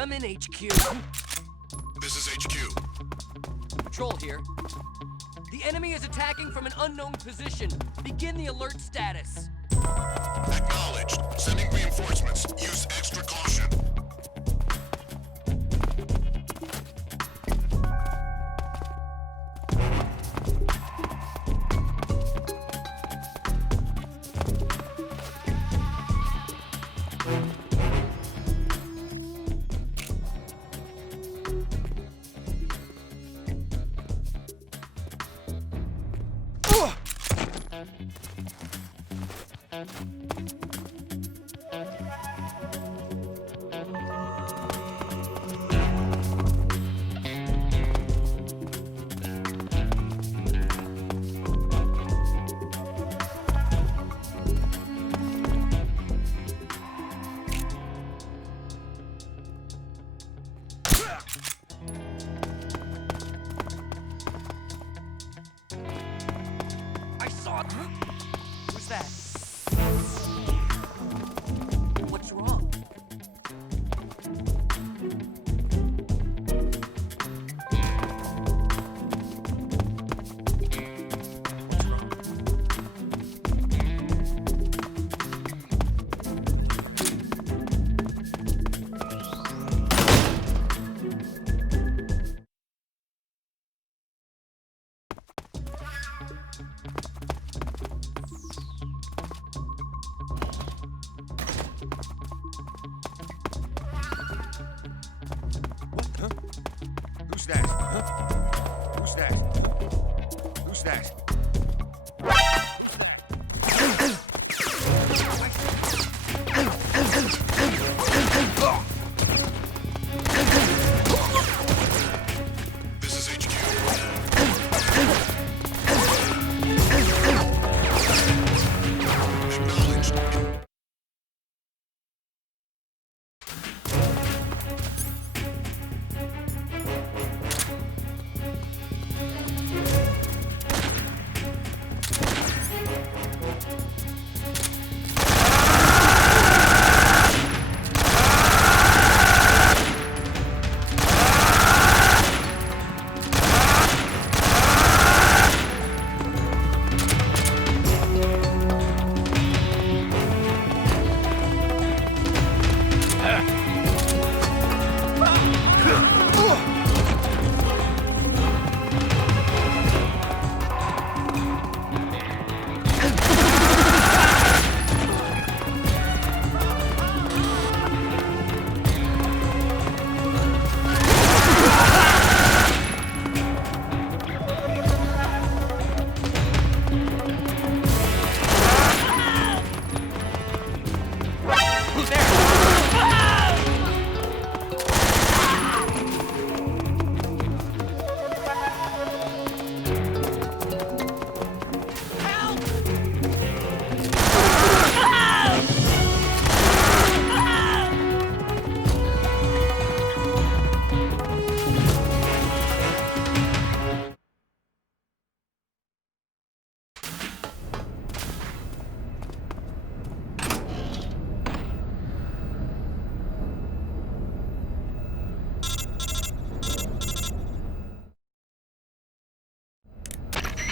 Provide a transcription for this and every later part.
Come in, HQ. This is HQ. Patrol here. The enemy is attacking from an unknown position. Begin the alert status. Acknowledged. Sending reinforcements. Use extra caution. I saw it. Who's that? What's wrong? Who's that? Huh? Who's that? Who's that? This is HQ. Acknowledged.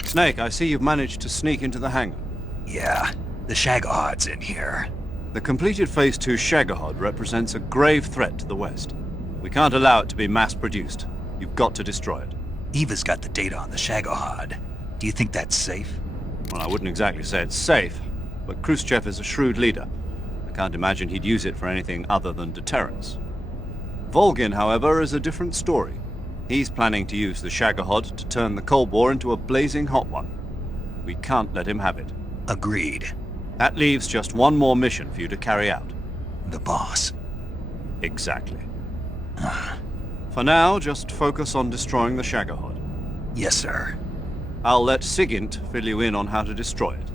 Snake, I see you've managed to sneak into the hangar. Yeah, the Shagohod's in here. The completed Phase 2 Shagohod represents a grave threat to the West. We can't allow it to be mass-produced. You've got to destroy it. Eva's got the data on the Shagohod. Do you think that's safe? Well, I wouldn't exactly say it's safe, but Khrushchev is a shrewd leader. I can't imagine he'd use it for anything other than deterrence. Volgin, however, is a different story. He's planning to use the Shagohod to turn the Cold War into a blazing hot one. We can't let him have it. Agreed. That leaves just one more mission for you to carry out. The boss. Exactly. For now, just focus on destroying the Shagohod. Yes, sir. I'll let Sigint fill you in on how to destroy it.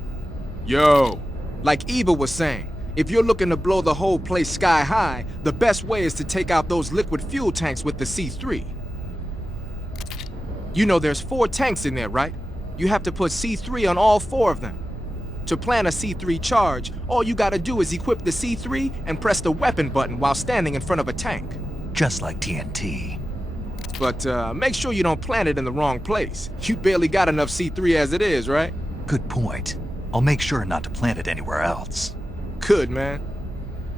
Yo, like Eva was saying, if you're looking to blow the whole place sky high, the best way is to take out those liquid fuel tanks with the C3. You know there's 4 tanks in there, right? You have to put C3 on all 4 of them. To plan a C3 charge, all you gotta do is equip the C3 and press the weapon button while standing in front of a tank. just like TNT. But make sure you don't plant it in the wrong place. You barely got enough C3 as it is, right? Good point. I'll make sure not to plant it anywhere else. Good, man.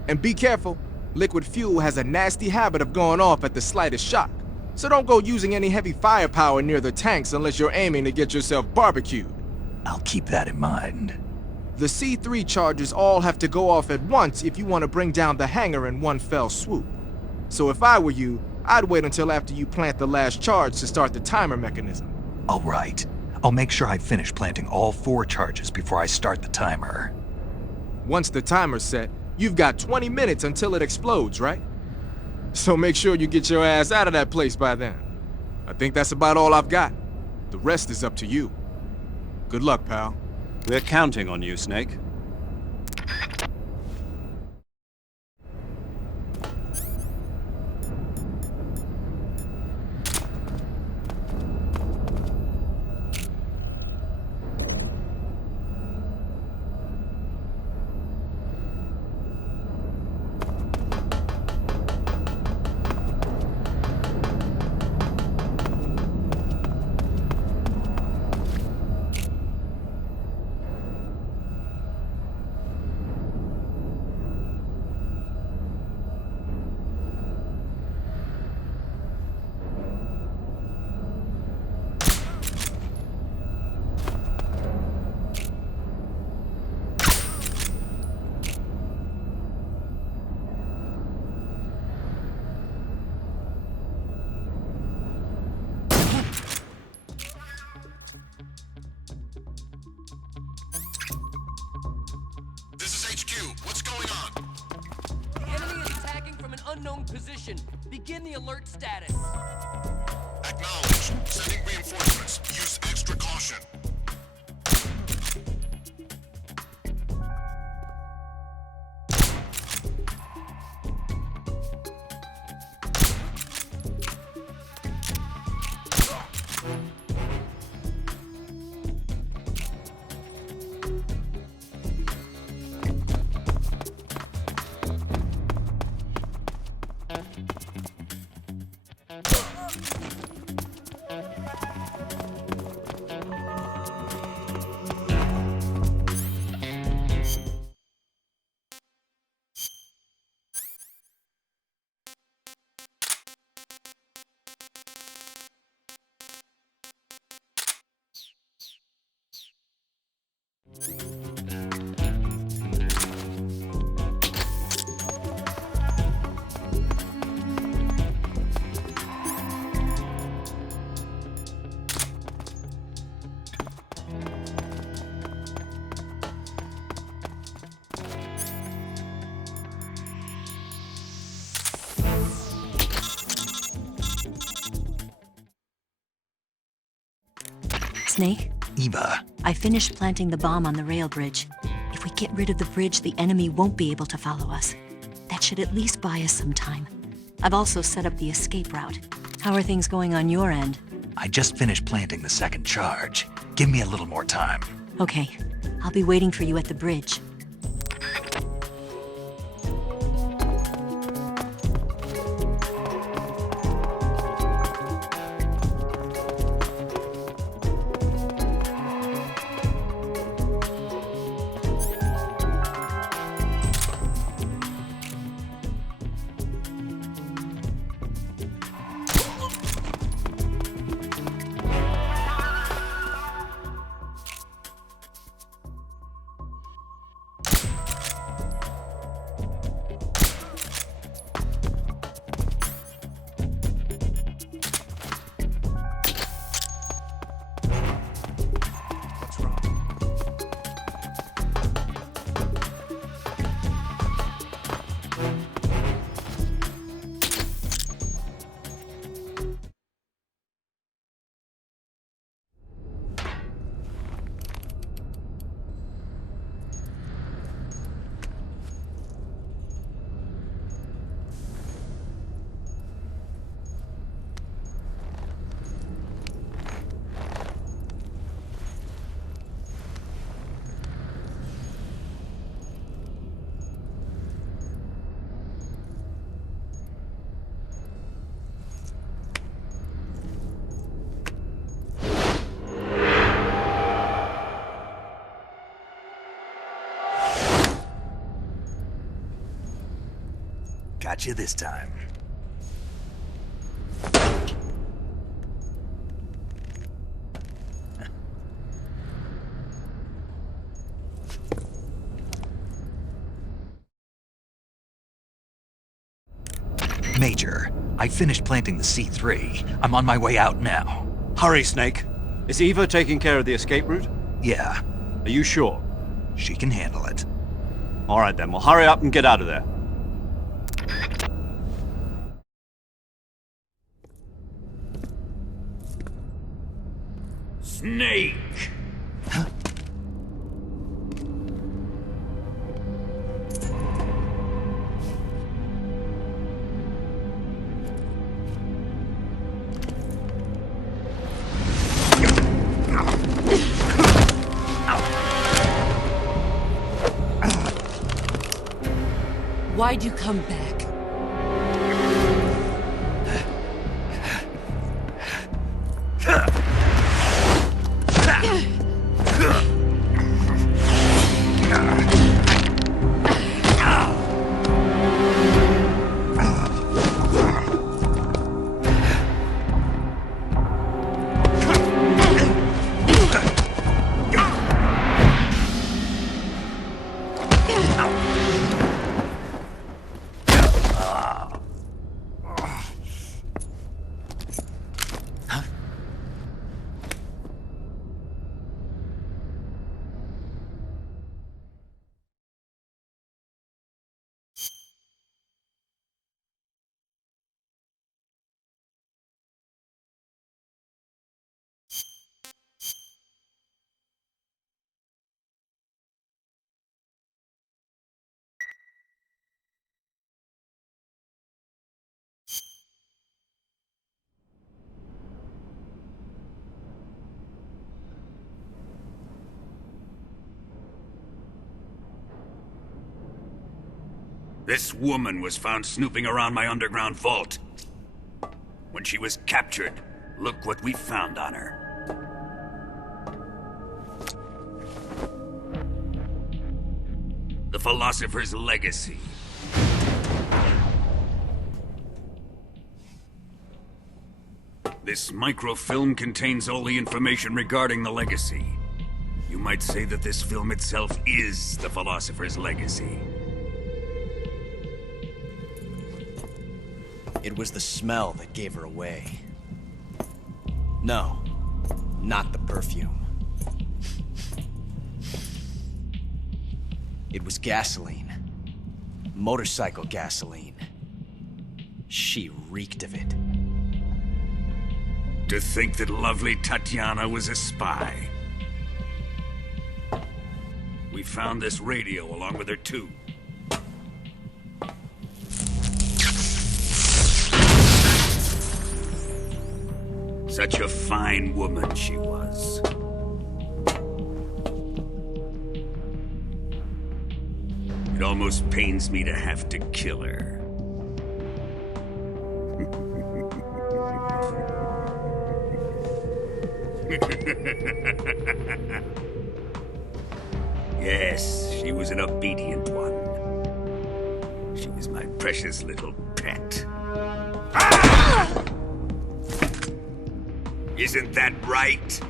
And be careful. Liquid fuel has a nasty habit of going off at the slightest shock. So don't go using any heavy firepower near the tanks unless you're aiming to get yourself barbecued. I'll keep that in mind. The C3 charges all have to go off at once if you want to bring down the hangar in one fell swoop. So if I were you, I'd wait until after you plant the last charge to start the timer mechanism. All right. I'll make sure I finish planting all 4 charges before I start the timer. Once the timer's set, you've got 20 minutes until it explodes, right? So make sure you get your ass out of that place by then. I think that's about all I've got. The rest is up to you. Good luck, pal. We're counting on you, Snake. This is HQ. What's going on? The enemy is attacking from an unknown position. Begin the alert status. Acknowledged. Sending reinforcements. Use extra caution. Snake, Eva, I finished planting the bomb on the rail bridge. If we get rid of the bridge, the enemy won't be able to follow us. That should at least buy us some time. I've also set up the escape route. How are things going on your end? I just finished planting the 2nd charge. Give me a little more time. Okay, I'll be waiting for you at the bridge. Got you this time. Major, I finished planting the C3. I'm on my way out now. Hurry, Snake. Is Eva taking care of the escape route? Yeah, Are you sure? she can handle it. All right then, well hurry up and get out of there. Snake! Why'd you come back? This woman was found snooping around my underground vault. When she was captured, look what we found on her. The Philosopher's Legacy. This microfilm contains all the information regarding the Legacy. You might say that this film itself is the Philosopher's Legacy. It was the smell that gave her away. No, not the perfume. It was gasoline. Motorcycle gasoline. She reeked of it. To think that lovely Tatiana was a spy. We found this radio along with her too. Such a fine woman she was. It almost pains me to have to kill her. Yes, she was an obedient one. She was my precious little pet. Ah! Isn't that right?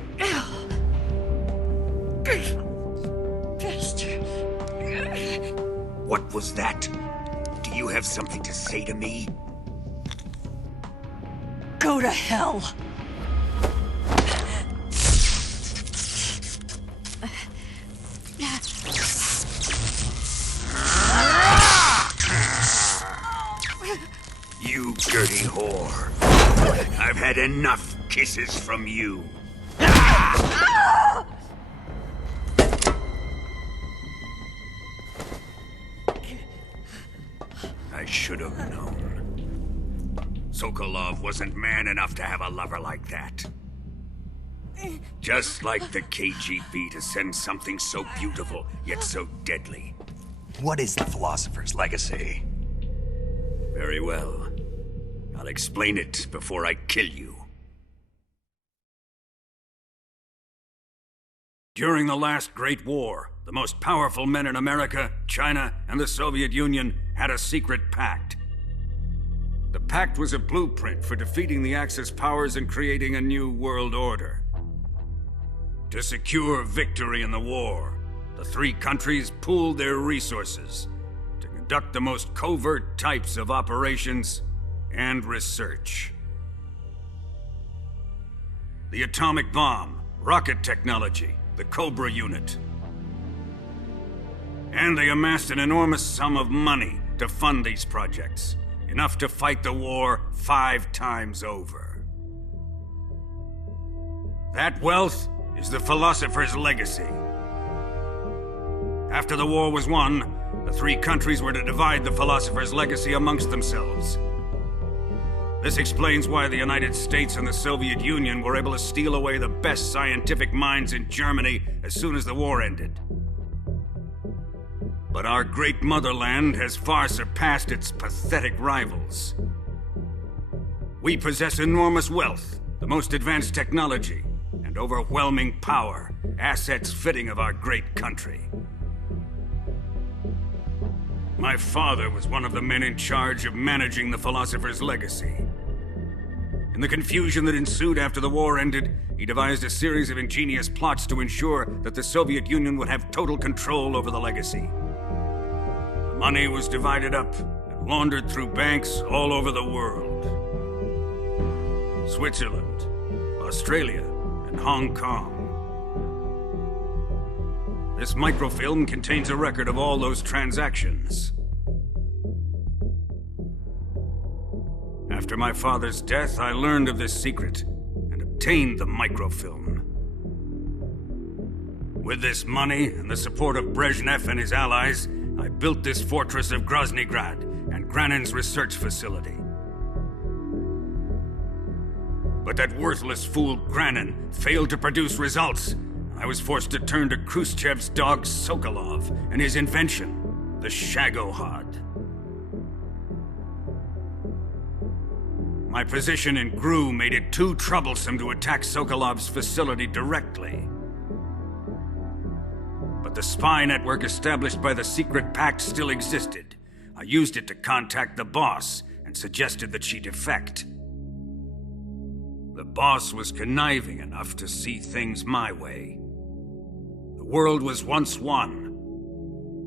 Bastard. What was that? Do you have something to say to me? Go to hell. You dirty whore. I've had enough kisses from you. I should have known. Sokolov wasn't man enough to have a lover like that. Just like the KGB to send something so beautiful, yet so deadly. What is the Philosopher's Legacy? Very well. I'll explain it before I kill you. During the last Great War, the most powerful men in America, China, and the Soviet Union had a secret pact. The Pact was a blueprint for defeating the Axis powers and creating a new world order. To secure victory in the war, the three countries pooled their resources to conduct the most covert types of operations and research. The atomic bomb, rocket technology, the Cobra unit. And they amassed an enormous sum of money to fund these projects, enough to fight the war 5 times over. That wealth is the Philosopher's legacy. After the war was won, the three countries were to divide the Philosopher's legacy amongst themselves. This explains why the United States and the Soviet Union were able to steal away the best scientific minds in Germany as soon as the war ended. But our great motherland has far surpassed its pathetic rivals. We possess enormous wealth, the most advanced technology, and overwhelming power, assets fitting of our great country. My father was one of the men in charge of managing the Philosopher's legacy. In the confusion that ensued after the war ended, he devised a series of ingenious plots to ensure that the Soviet Union would have total control over the legacy. The money was divided up and laundered through banks all over the world. Switzerland, Australia, and Hong Kong. This microfilm contains a record of all those transactions. After my father's death, I learned of this secret and obtained the microfilm. With this money and the support of Brezhnev and his allies, I built this fortress of Groznygrad and Granin's research facility. But that worthless fool Granin failed to produce results. I was forced to turn to Khrushchev's dog Sokolov and his invention, the Shagohod. My position in GRU made it too troublesome to attack Sokolov's facility directly. But the spy network established by the secret pact still existed. I used it to contact the boss and suggested that she defect. The boss was conniving enough to see things my way. The world was once one,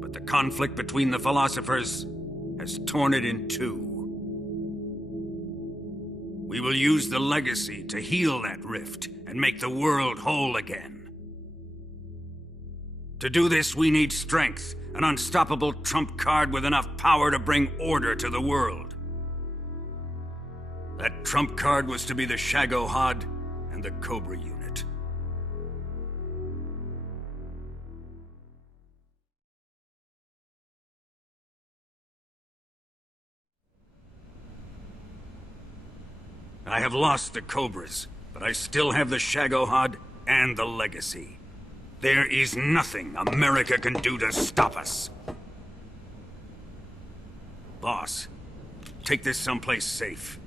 but the conflict between the philosophers has torn it in two. We will use the legacy to heal that rift and make the world whole again. To do this, we need strength, an unstoppable trump card with enough power to bring order to the world. That trump card was to be the Shagohod and the Cobra unit. I have lost the Cobras, but I still have the Shagohod and the legacy. There is nothing America can do to stop us. Boss, take this someplace safe.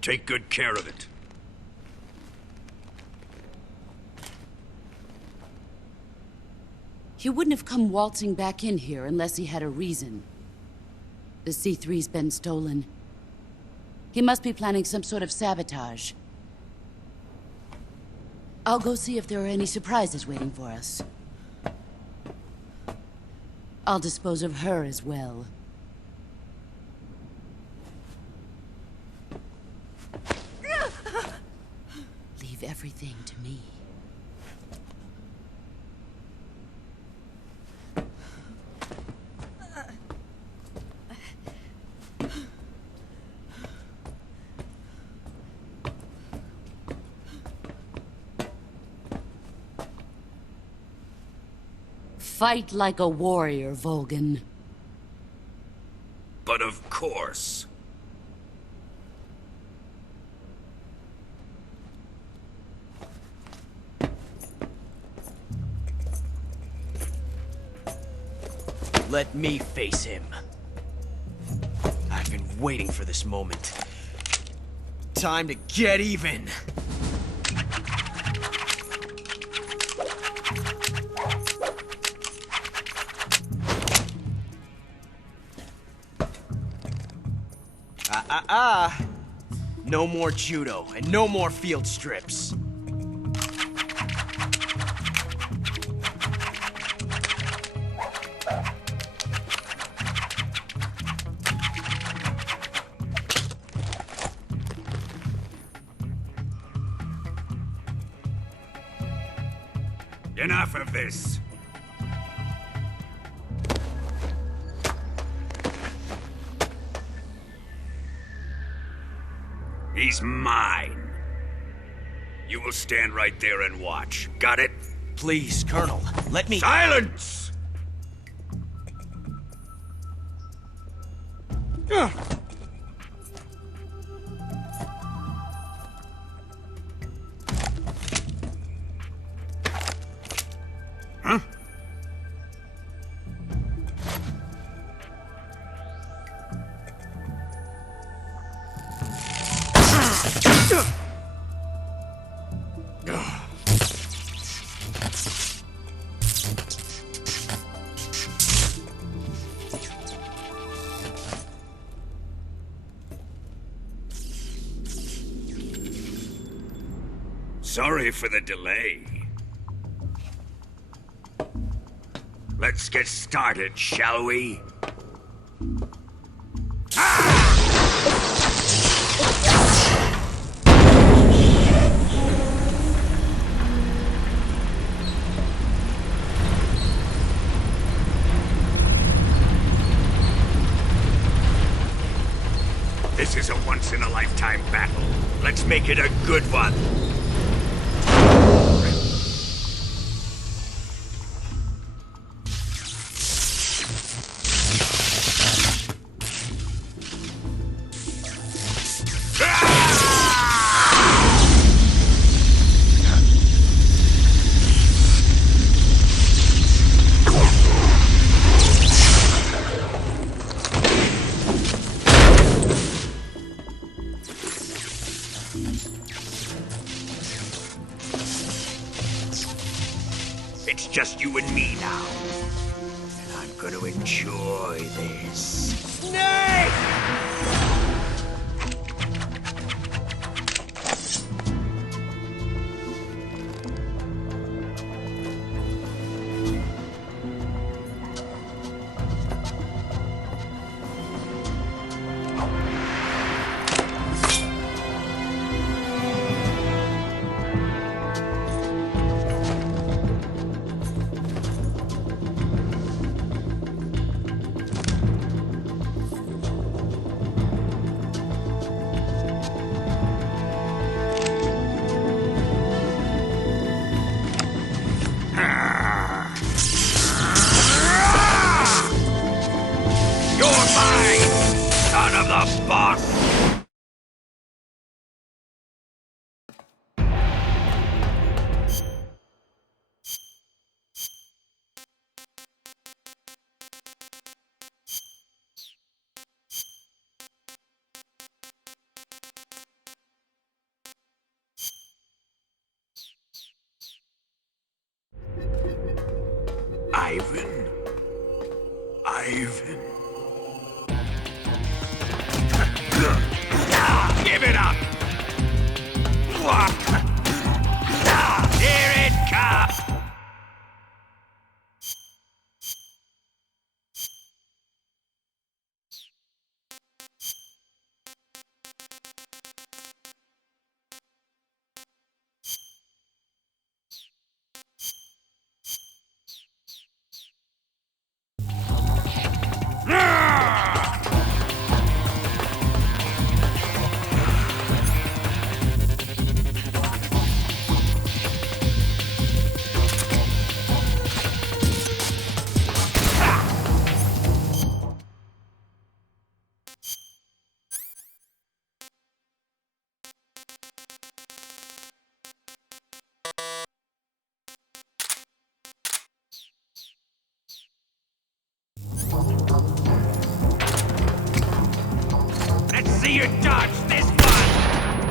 Take good care of it. He wouldn't have come waltzing back in here unless he had a reason. The C3's been stolen. He must be planning some sort of sabotage. I'll go see if there are any surprises waiting for us. I'll dispose of her as well. Leave everything to me. Fight like a warrior, Volgin. But of course. Let me face him. I've been waiting for this moment. Time to get even. No more judo, and no more field strips. Enough of this. He's mine. You will stand right there and watch. Got it? Please, Colonel, let me— Silence! Huh? Sorry for the delay. Let's get started, shall we? This is a once-in-a-lifetime battle. Let's make it a good one. It's just you and me now. And I'm gonna enjoy this. Snake! Son of the boss! Ivan? Ivan? Give it up! Here it comes! Let's see you dodge this one!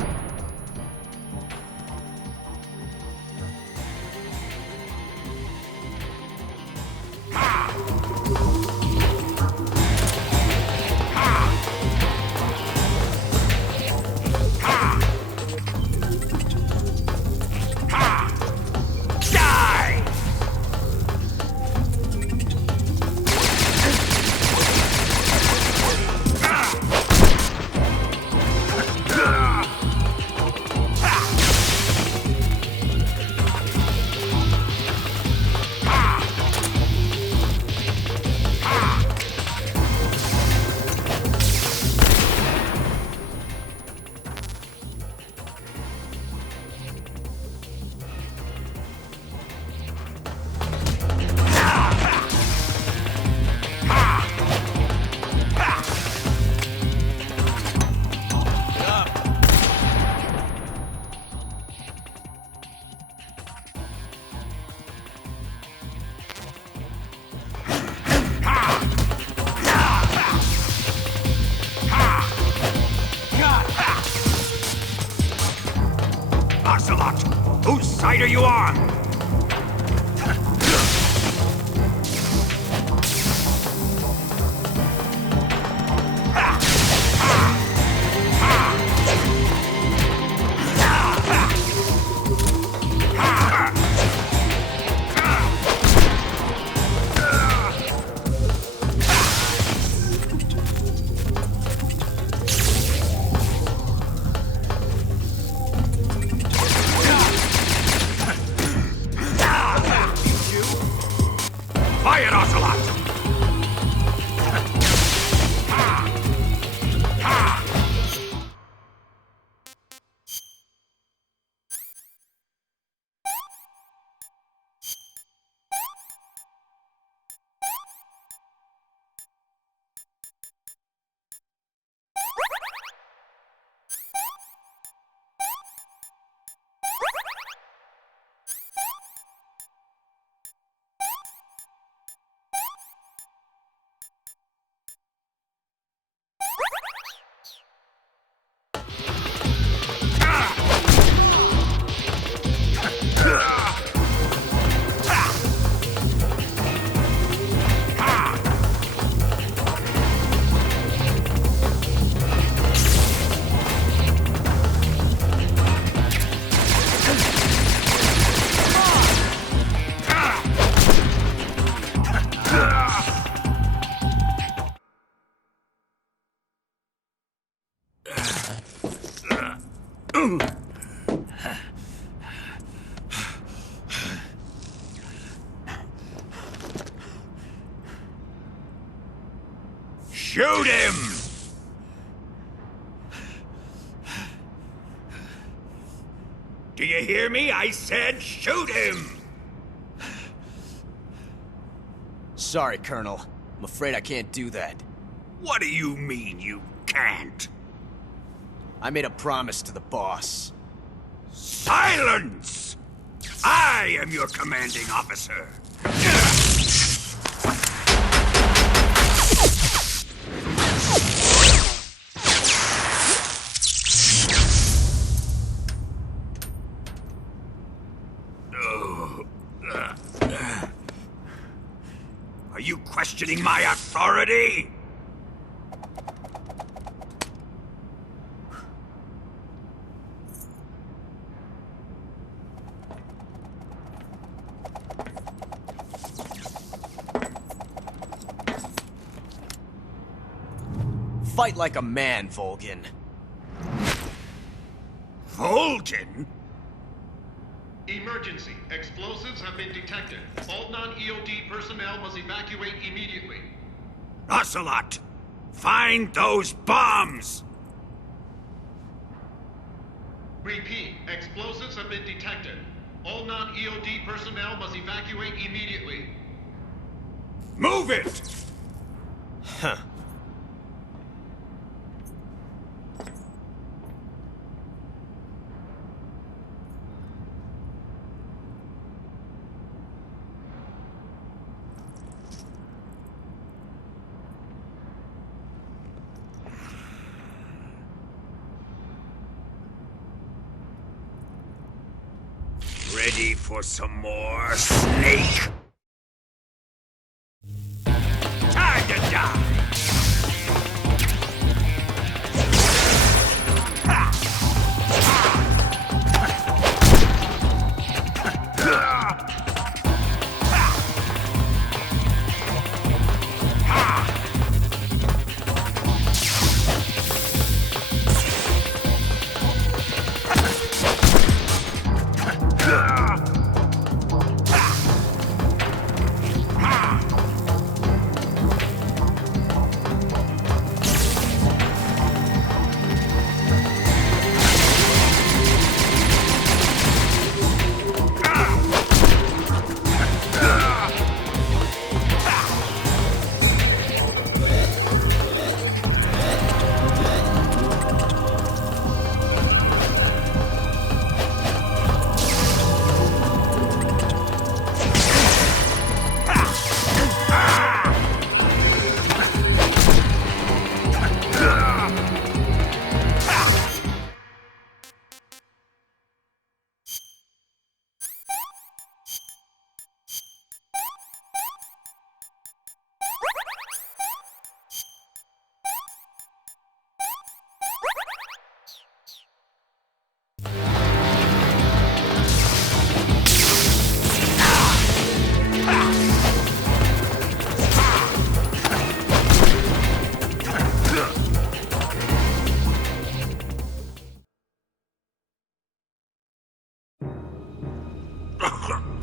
side are you on? Quiet, Ocelot! Shoot him! Do you hear me? I said shoot him! Sorry, Colonel. I'm afraid I can't do that. What do you mean you can't? I made a promise to the boss. Silence! I am your commanding officer. Are you questioning my authority? Fight like a man, Volgin. Volgin? Emergency. Explosives have been detected. All non-EOD personnel must evacuate immediately. Ocelot! Find those bombs! Repeat. Explosives have been detected. All non-EOD personnel must evacuate immediately. Move it! Huh. Ready for some more, Snake? Time to die!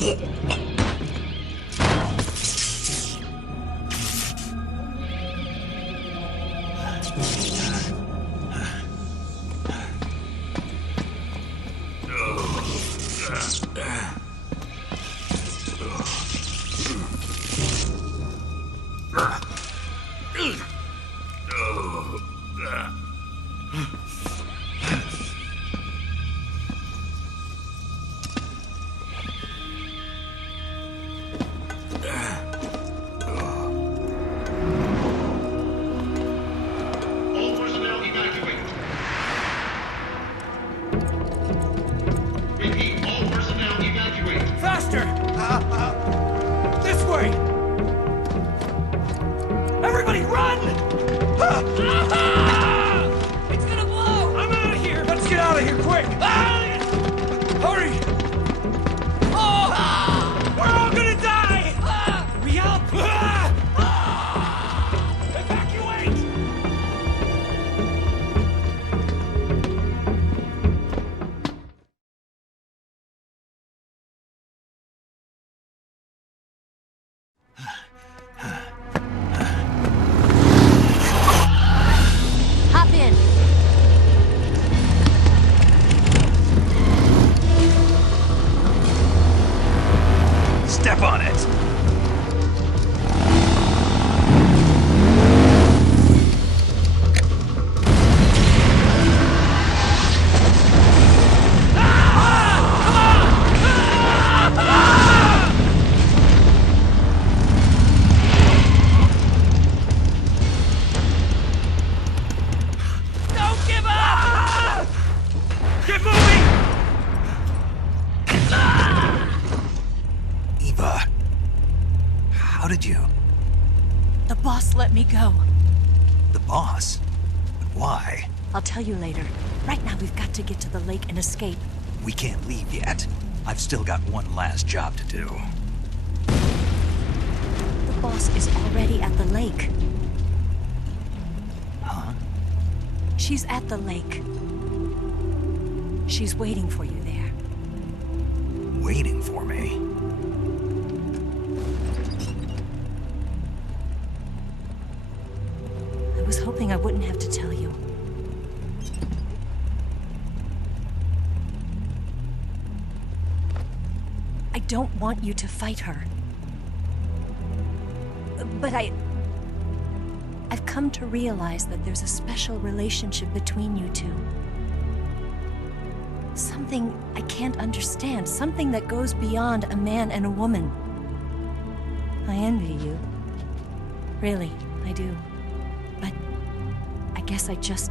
All personnel evacuate. Repeat, all personnel evacuate. Faster! This way! Everybody run! It's gonna blow! I'm out of here! Let's get out of here, quick! Hurry! We're all gonna die! We help! Evacuate! Hop in. Step on it! Don't give up! Get moving! Eva, how did you... The boss let me go. The boss? But why? I'll tell you later. Right now, we've got to get to the lake and escape. We can't leave yet. I've still got one last job to do. The boss is already at the lake. Huh? She's at the lake. She's waiting for you there. Waiting for me? I was hoping I wouldn't have to tell you. I don't want you to fight her. But I've come to realize that there's a special relationship between you two. Something I can't understand, something that goes beyond a man and a woman. I envy you. Really, I do. But I guess I just